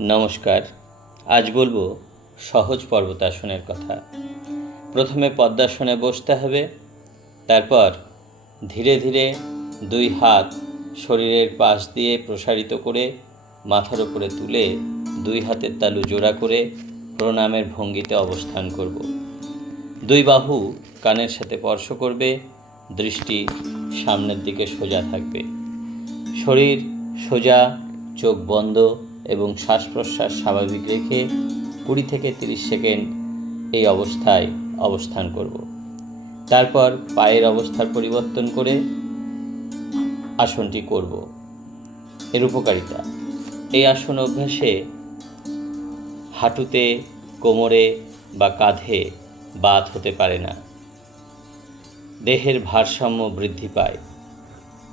নমস্কার। আজ বলবো সহজ পর্বতাসনের কথা। প্রথমে পদ্মাসনে বসতে হবে। তারপর ধীরে ধীরে দুই হাত শরীরের পাশ দিয়ে প্রসারিত করে মাথার উপরে তুলে দুই হাতের তালু জোড়া করে প্রণামের ভঙ্গিতে অবস্থান করব। দুই বাহু কানের সাথে স্পর্শ করবে, দৃষ্টি সামনের দিকে সোজা থাকবে। শরীর সোজা, চোখ বন্ধ এবং শ্বাস প্রশ্বাস স্বাভাবিক রেখে 20 থেকে 30 সেকেন্ড এই অবস্থায় অবস্থান করব। তারপর পায়ের অবস্থার পরিবর্তন করে আসনটি করব। এর উপকারিতা: এই আসন অভ্যাসে হাঁটুতে, কোমরে বা কাঁধে বাত হতে পারে না। দেহের ভারসাম্য বৃদ্ধি পায়।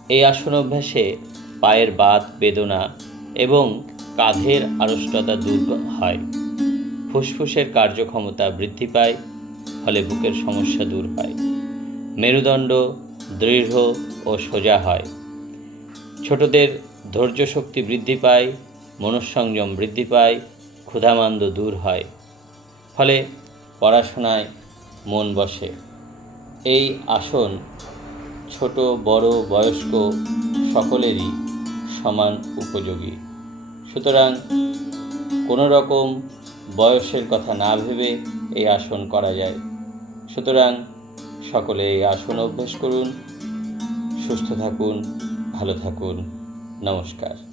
এই আসন অভ্যাসে পায়ের বাত, বেদনা এবং কাঁধের আড়ষ্টতা দূর হয়। ফুসফুসের কার্যক্ষমতা বৃদ্ধি পায়, ফলে বুকের সমস্যা দূর হয়। মেরুদণ্ড দৃঢ় ও সোজা হয়। ছোটদের ধৈর্য শক্তি বৃদ্ধি পায়, মনঃসংযম বৃদ্ধি পায়, ক্ষুধামান্দ্য দূর হয়। ফলে পড়াশোনায় মন বসে। এই আসন ছোট বড় বয়স্ক সকলেরই সমান উপযোগী। সুতরাং কোনো রকম বয়সের কথা না ভেবে এই আসন করা যায়। সুতরাং সকলে এই আসন অভ্যাস করুন। সুস্থ থাকুন, ভালো থাকুন। নমস্কার।